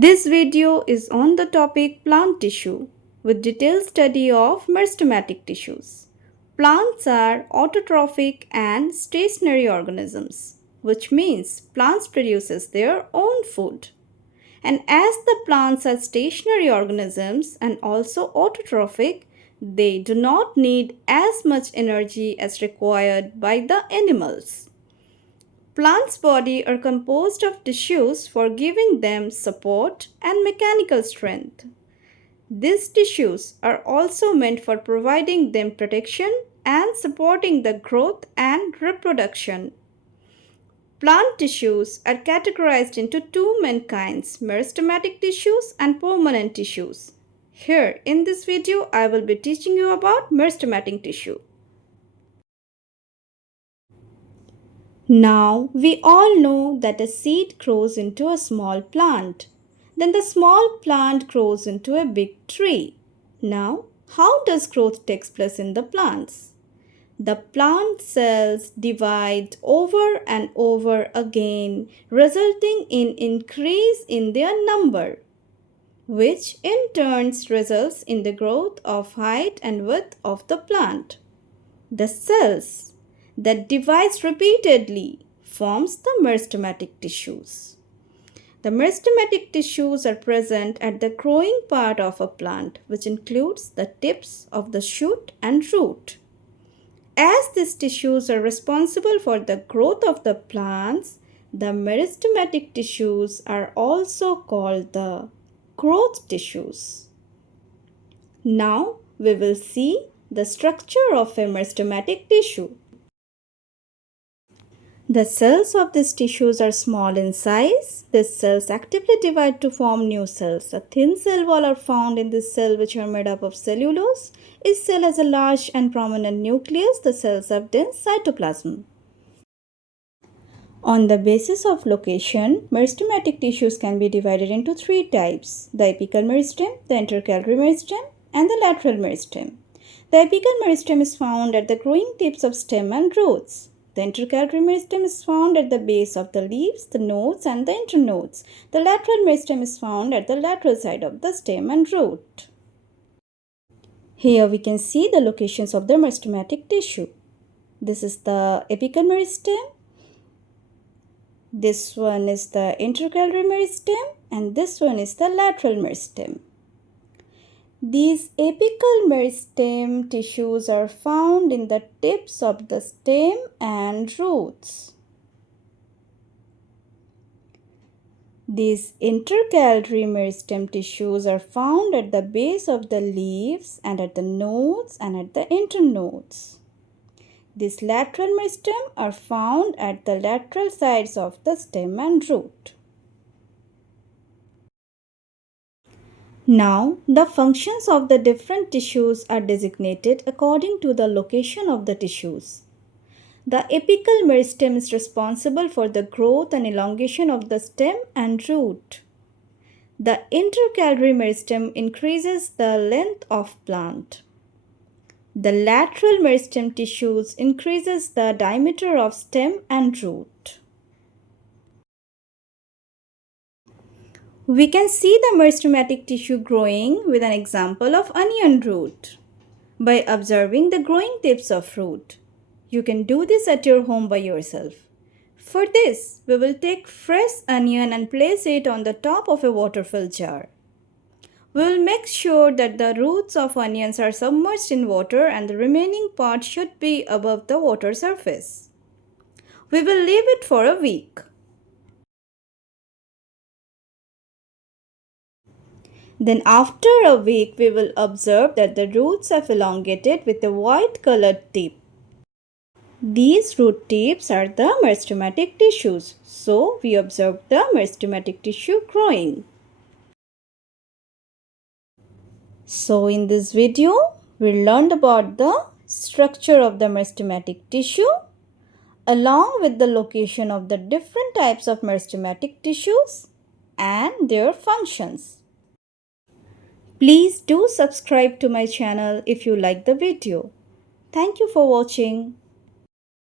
This video is on the topic plant tissue with detailed study of meristematic tissues. Plants are autotrophic and stationary organisms, which means plants produces their own food. And as the plants are stationary organisms and also autotrophic, they do not need as much energy as required by the animals. Plants' body are composed of tissues for giving them support and mechanical strength. These tissues are also meant for providing them protection and supporting the growth and reproduction. Plant tissues are categorized into two main kinds, meristematic tissues and permanent tissues. Here in this video, I will be teaching you about meristematic tissue. Now, we all know that a seed grows into a small plant. Then the small plant grows into a big tree. Now, how does growth takes place in the plants? The plant cells divide over and over again, resulting in increase in their number, which in turn results in the growth of height and width of the plant. The cells that divides repeatedly forms the meristematic tissues. The meristematic tissues are present at the growing part of a plant, which includes the tips of the shoot and root. As these tissues are responsible for the growth of the plants, the meristematic tissues are also called the growth tissues. Now we will see the structure of a meristematic tissue. The cells of these tissues are small in size. These cells actively divide to form new cells. A thin cell wall are found in this cell which are made up of cellulose. Each cell has a large and prominent nucleus. The cells have dense cytoplasm. On the basis of location, meristematic tissues can be divided into three types: the apical meristem, the intercalary meristem, and the lateral meristem. The apical meristem is found at the growing tips of stem and roots. The intercalary meristem is found at the base of the leaves, the nodes, and the internodes. The lateral meristem is found at the lateral side of the stem and root. Here we can see the locations of the meristematic tissue. This is the apical meristem. This one is the intercalary meristem, and this one is the lateral meristem. These apical meristem tissues are found in the tips of the stem and roots. These intercalary meristem tissues are found at the base of the leaves and at the nodes and at the internodes. These lateral meristem are found at the lateral sides of the stem and root. Now, the functions of the different tissues are designated according to the location of the tissues. The apical meristem is responsible for the growth and elongation of the stem and root. The intercalary meristem increases the length of plant. The lateral meristem tissues increases the diameter of stem and root. We can see the meristematic tissue growing with an example of onion root by observing the growing tips of root. You can do this at your home by yourself. For this, we will take fresh onion and place it on the top of a water-filled jar. We will make sure that the roots of onions are submerged in water and the remaining part should be above the water surface. We will leave it for a week. Then after a week, we will observe that the roots have elongated with a white colored tip. These root tips are the meristematic tissues. So, we observe the meristematic tissue growing. So, in this video, we learned about the structure of the meristematic tissue along with the location of the different types of meristematic tissues and their functions. Please do subscribe to my channel if you like the video. Thank you for watching.